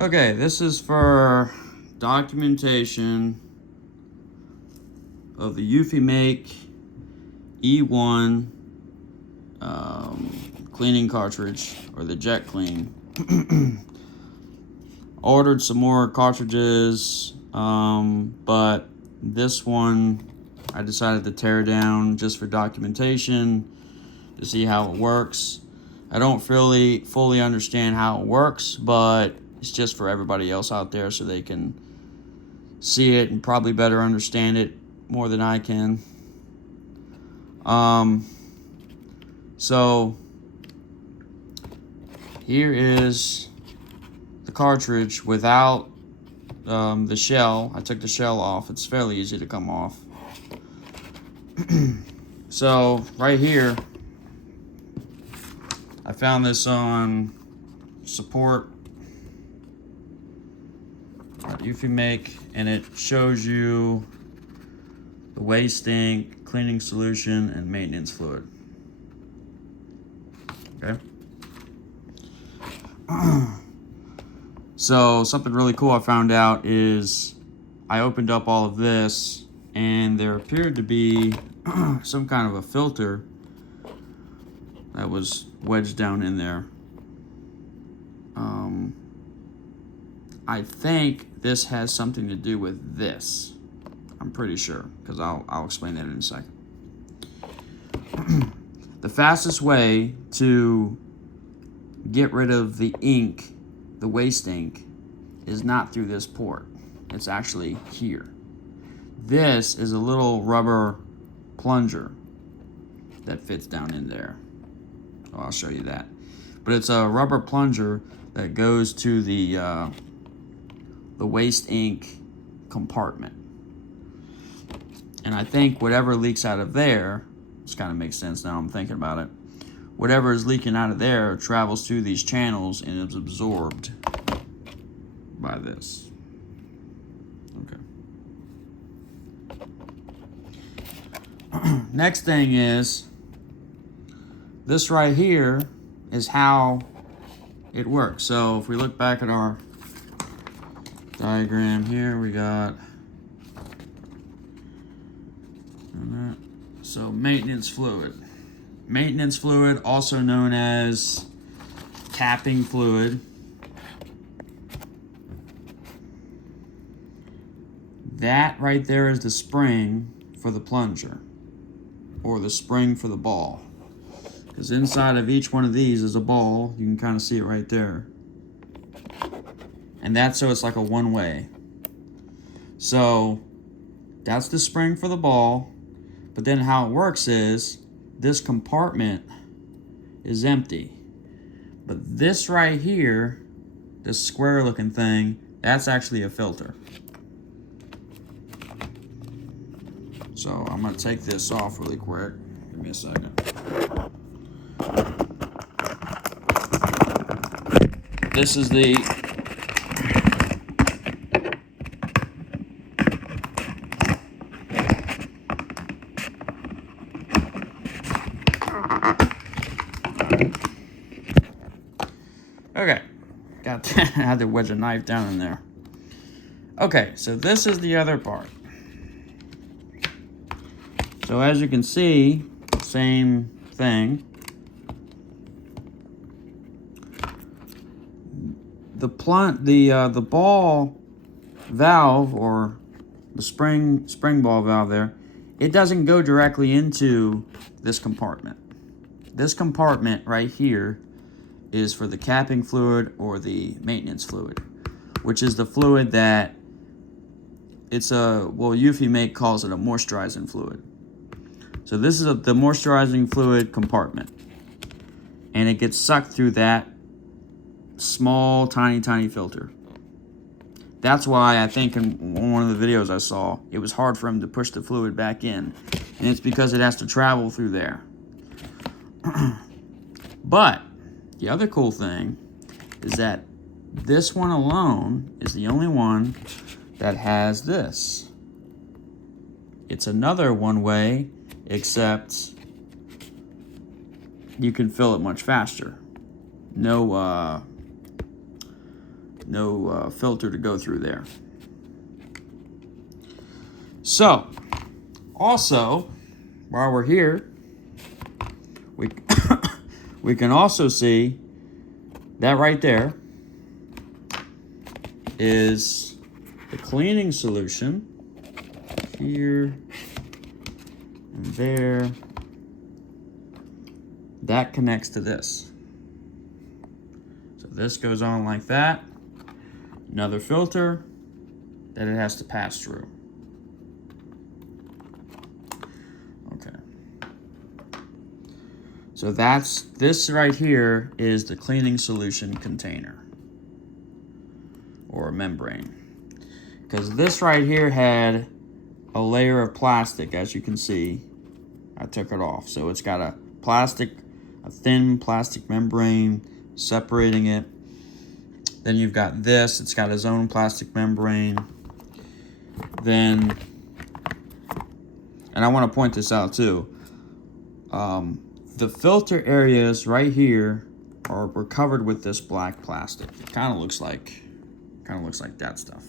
Okay, this is for documentation of the EufyMake E1 cleaning cartridge, or the jet clean. Ordered some more cartridges, but this one I decided to tear down just for documentation to see how it works. I don't really fully understand how it works, but it's just for everybody else out there so they can see it and probably better understand it more than I can. So here is the cartridge without the shell. I took the shell off. It's fairly easy to come off. So right here, I found this on support at EufyMake, and it shows you the waste ink, cleaning solution, and maintenance fluid. Okay. So something really cool I found out is I opened up all of this, and there appeared to be some kind of a filter that was wedged down in there. I think this has something to do with this. I'm pretty sure, because I'll explain that in a second. The fastest way to get rid of the ink, the waste ink, is not through this port. It's actually here. This is a little rubber plunger that fits down in there. Oh, I'll show you that. But it's a rubber plunger that goes to the waste ink compartment. And I think whatever leaks out of there, this kind of makes sense now I'm thinking about it. Whatever is leaking out of there travels through these channels and is absorbed by this. Okay. Next thing is, this right here is how it works. So if we look back at our diagram here, we got so maintenance fluid. Maintenance fluid, also known as capping fluid. That right there is the spring for the plunger, or the spring for the ball. Because inside of each one of these is a ball. You can kind of see it right there. And that's so it's like a one-way. So that's the spring for the ball. But then how it works is this compartment is empty. But this right here, this square looking thing, that's actually a filter. So I'm going to take this off really quick. Give me a second. This is the okay, got that. I had to wedge a knife down in there. Okay, so this is the other part. So as you can see, same thing. The ball valve, or the spring ball valve there, it doesn't go directly into this compartment. This compartment right here is for the capping fluid or the maintenance fluid, which is the fluid that EufyMake calls it a moisturizing fluid. So this is the moisturizing fluid compartment, and it gets sucked through that small, tiny filter. That's why I think in one of the videos I saw, it was hard for him to push the fluid back in, and it's because it has to travel through there. But the other cool thing is that this one alone is the only one that has this. It's another one-way, except you can fill it much faster. No filter to go through there. So, also, while we're here, we can also see that right there is the cleaning solution here and there. That connects to this. So this goes on like that. Another filter that it has to pass through. Okay. So this right here is the cleaning solution container or membrane. Because this right here had a layer of plastic, as you can see. I took it off. So it's got a thin plastic membrane separating it. Then you've got this, it's got its own plastic membrane. Then, and I want to point this out too, the filter areas right here were covered with this black plastic. It kind of looks like that stuff.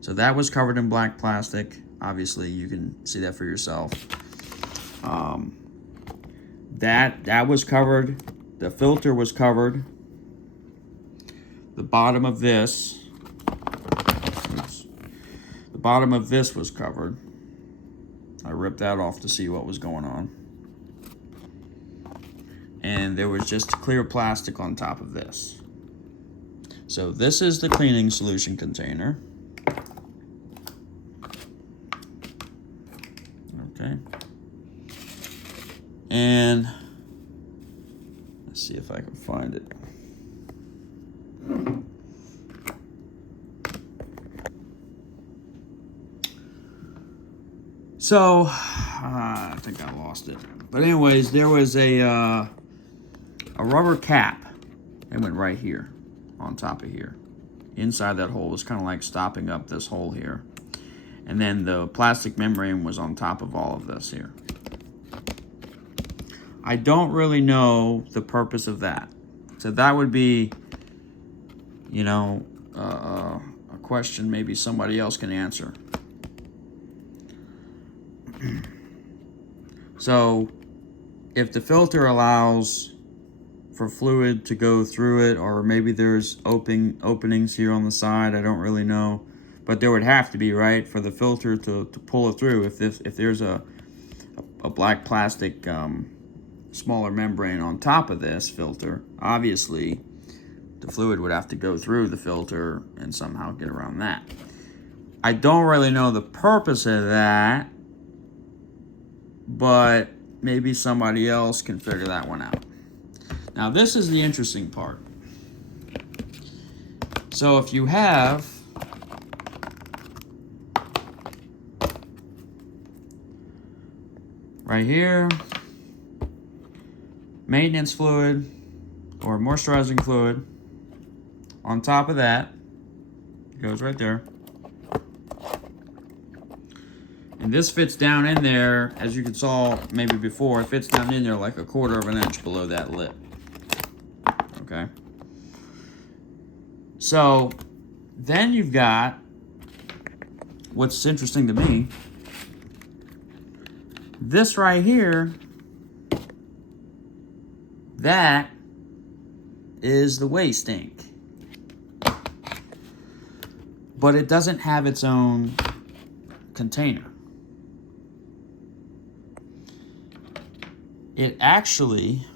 So that was covered in black plastic. Obviously, you can see that for yourself. That was covered. The filter was covered. The bottom of this, the bottom of this was covered. I ripped that off to see what was going on. And there was just clear plastic on top of this. So this is the cleaning solution container. Okay. And let's see if I can find it. So, I think I lost it. But anyways, there was a rubber cap that went right here, on top of here. Inside that hole was kind of like stopping up this hole here. And then the plastic membrane was on top of all of this here. I don't really know the purpose of that. So that would be, you know, a question maybe somebody else can answer. So if the filter allows for fluid to go through it, or maybe there's openings here on the side, I don't really know. But there would have to be, right, for the filter to pull it through. If there's a black plastic smaller membrane on top of this filter, obviously the fluid would have to go through the filter and somehow get around that. I don't really know the purpose of that, but maybe somebody else can figure that one out. Now this is the interesting part. So if you have right here, maintenance fluid or moisturizing fluid, on top of that, it goes right there. And this fits down in there, as you saw maybe before, it fits down in there like 1/4 of an inch below that lip. Okay? So, then you've got, what's interesting to me, this right here, that is the waste ink. But it doesn't have its own container. It actually,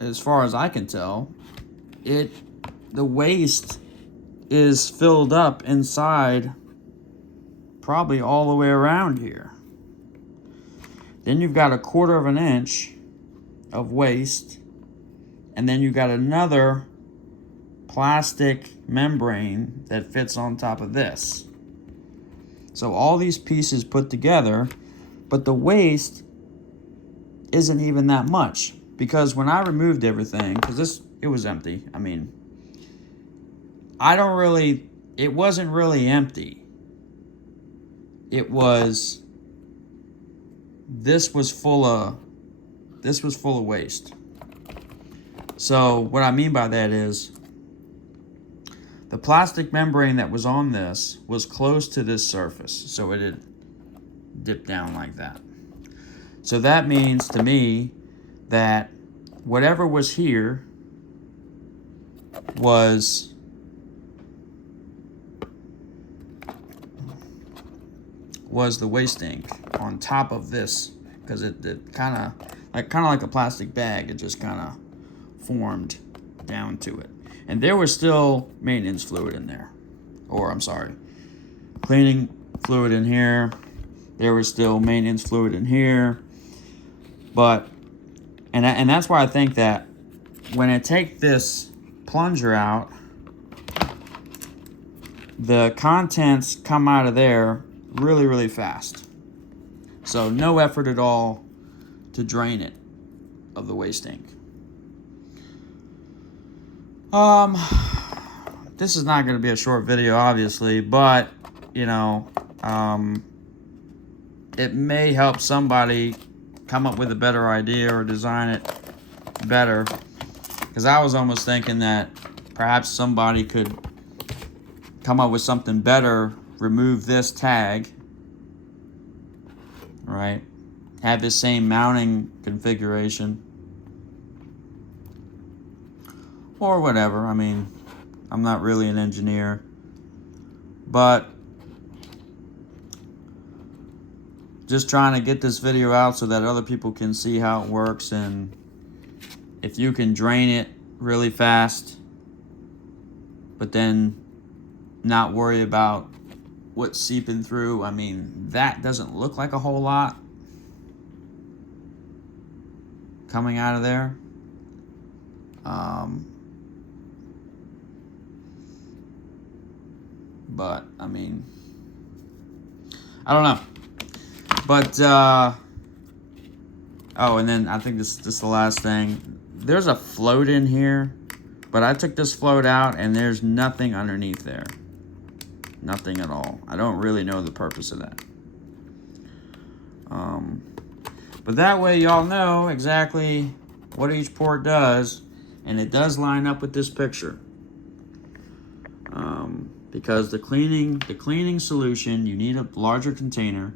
as far as I can tell, the waste is filled up inside probably all the way around here. Then you've got 1/4 of an inch of waste, and then you've got another plastic membrane that fits on top of this. So all these pieces put together, but the waste isn't even that much, because when I removed everything, because it was empty. I mean, it wasn't really empty. This was full of waste. So what I mean by that is the plastic membrane that was on this was close to this surface, so it had dipped down like that. So that means to me that whatever was here was the waste ink on top of this, because it kind of like a plastic bag. It just kind of formed down to it, and there was still maintenance fluid in there, or I'm sorry, cleaning fluid in here. There was still maintenance fluid in here, but and that's why I think that when I take this plunger out, the contents come out of there really, really fast. So no effort at all to drain it of the waste ink. This is not going to be a short video, obviously, but you know, it may help somebody come up with a better idea or design it better, because I was almost thinking that perhaps somebody could come up with something better, remove this tag, right, have this same mounting configuration, or whatever. I mean, I'm not really an engineer, but just trying to get this video out so that other people can see how it works, and if you can drain it really fast but then not worry about what's seeping through. I mean, that doesn't look like a whole lot coming out of there. But I mean, I don't know. But oh, and then I think this is the last thing. There's a float in here, but I took this float out and there's nothing underneath there. Nothing at all. I don't really know the purpose of that. But that way y'all know exactly what each port does, and it does line up with this picture. Because the cleaning solution, you need a larger container,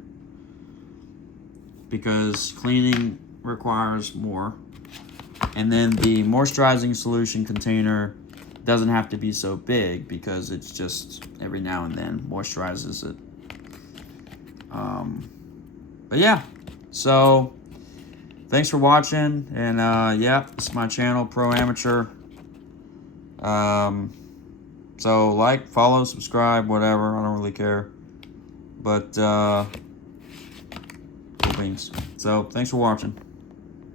because cleaning requires more. And then the moisturizing solution container doesn't have to be so big, because it's just every now and then moisturizes it. But yeah, so thanks for watching, and yeah, this is my channel, Pro Amateur. So like, follow, subscribe, whatever, I don't really care. But cool beans. So thanks for watching.